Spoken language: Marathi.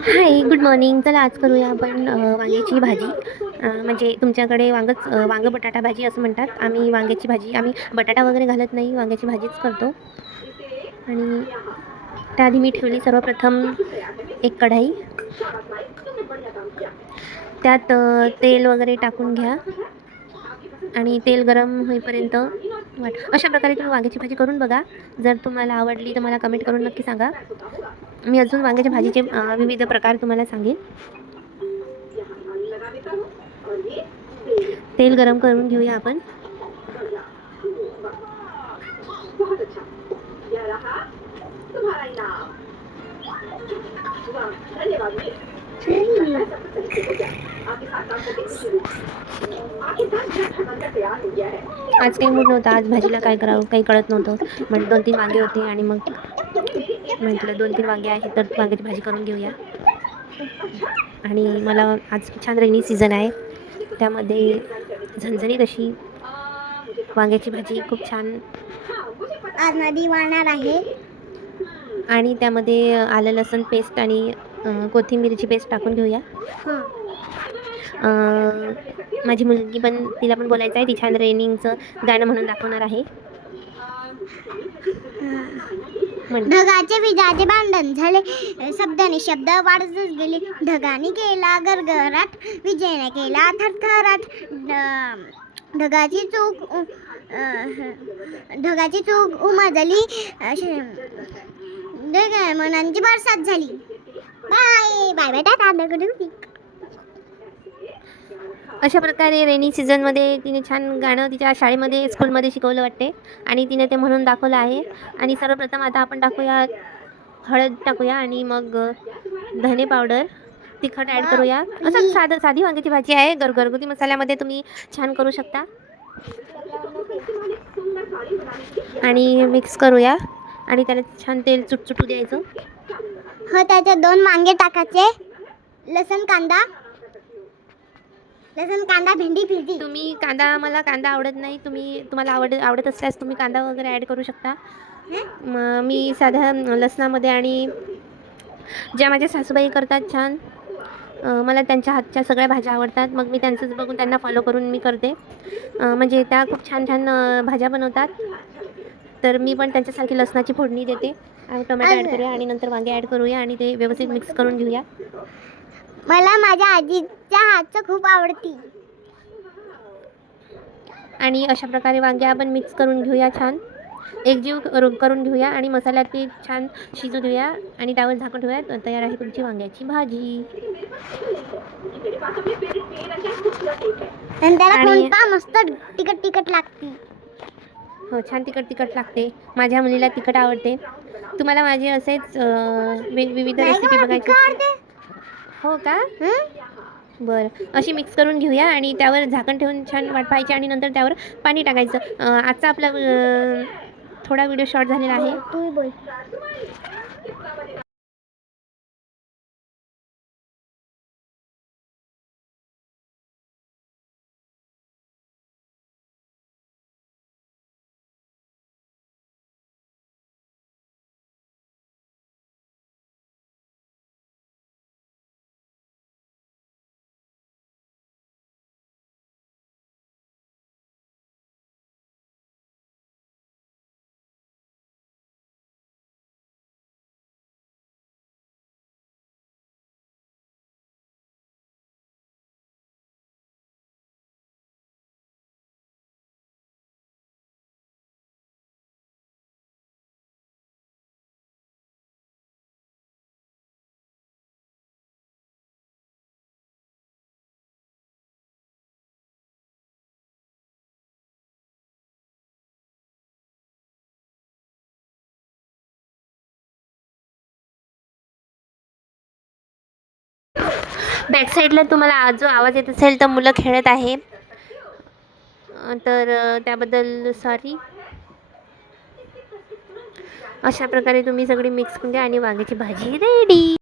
हाय, गुड मॉर्निंग. चला आज करूया आपण वांग्याची भाजी. म्हणजे तुमच्याकडे वांगं बटाटा भाजी असं म्हणतात. आम्ही वांग्याची भाजी, आम्ही बटाटा वगैरे घालत नाही, वांग्याची भाजीच करतो. आणि त्याआधी मी ठेवली सर्वप्रथम एक कढाई. त्यात तेल वगैरे टाकून घ्या आणि तेल गरम होईपर्यंत अशा प्रकारे तुम्ही वांग्याची भाजी करून बघा. जर तुम्हाला आवडली तर मला कमेंट करून नक्की सांगा. मी अजून वांग्याच्या भाजीचे विविध प्रकार तुम्हाला सांगेन. तेल गरम करून घेऊया आपण. आज काही मूड नव्हता, आज भाजीला काय करावं काही कळत नव्हतं. म्हणजे 2-3 वांगे होते आणि मग म्हटलं 2-3 वांगे आहेत तर वांग्याची भाजी करून घेऊया. आणि मला आज छान रेनी सीझन आहे, त्यामध्ये झणझणीत अशी वांग्याची भाजी खूप छान आज नदी वाहणार आहे. आणि त्यामध्ये आलं लसूण पेस्ट आणि कोथिंबीरची पेस्ट टाकून घेऊया. माझी मुलगी पण, तिला पण बोलायचं आहे, ती छान रेनिंगचं गाणं म्हणून दाखवणार आहे. ढगाचे विजाचे भांडण झाले, शब्दाने शब्द वाढतच गेले. ढगाने केला गरगराट, विजयने केला थरथराट. ढगाची चूक उमजली, मनांची बरसात झाली. Bye bye bye tata. अशा प्रकारे रेनी सीझनमध्ये तिने छान गाणं तिच्या शाळेमध्ये स्कूलमध्ये शिकवलं वाटते आणि तिने ते म्हणून दाखवलं आहे. आणि सर्वप्रथम आता आपण टाकूया हळद टाकूया आणि मग धने पावडर, तिखट ॲड करूया. असं साधी वांग्याची भाजी आहे, घरगुती मसाल्यामध्ये तुम्ही छान करू शकता. आणि मिक्स करूया आणि त्याला छान तेल चुटचुटू द्यायचं. त्याच्यात 2 वांगे टाकायचे, लसूण कांदा भेंडी फिरती. तुम्ही मला कांदा आवडत नाही, तुम्हाला आवडत असल्यास तुम्ही कांदा वगैरे ॲड करू शकता. मी साध्या लसणामध्ये, आणि ज्या माझ्या सासूबाई करतात छान, मला त्यांच्या हातच्या सगळ्या भाज्या आवडतात. मग मी त्यांचंच बघून त्यांना फॉलो करून मी करते. म्हणजे त्या खूप छान छान भाज्या बनवतात. तर मी पण त्यांच्यासारखी लसणाची फोडणी देते आणि टोमॅटो ॲड करूया आणि नंतर वांगे ॲड करूया आणि ते व्यवस्थित मिक्स करून घेऊया. मला माझ्या आजीच्या हातचं खूप आवडती. आणि अशा प्रकारे वांगे आपण मिक्स करून घेऊया, छान एकजीव करून घेऊया आणि मसाल्यात ते छान शिजू देऊया आणि त्यावर झाकून ठेवूया. तयार आहे तुमची वांग्याची भाजी. आणि मस्त तिखट लागते. हो, छान तिखट लागते. माझ्या मुलीला तिखट आवडते. तुम्हाला माझे असेच विविध रेसिपी बघायची हो का? बरं, अशी मिक्स करून घेऊया आणि त्यावर झाकण ठेवून छान वाट पाहायची आणि नंतर त्यावर पाणी टाकायचं. आजचा आपला थोडा व्हिडिओ शॉर्ट झालेला आहे. तू बोल. बॅक साईडला तुम्हाला जो आवाज येत असेल तर मुलं खेळत आहे, तर त्याबद्दल सॉरी. अशा प्रकारे तुम्ही सगळी मिक्स करून घ्या आणि वांग्याची भाजी रेडी.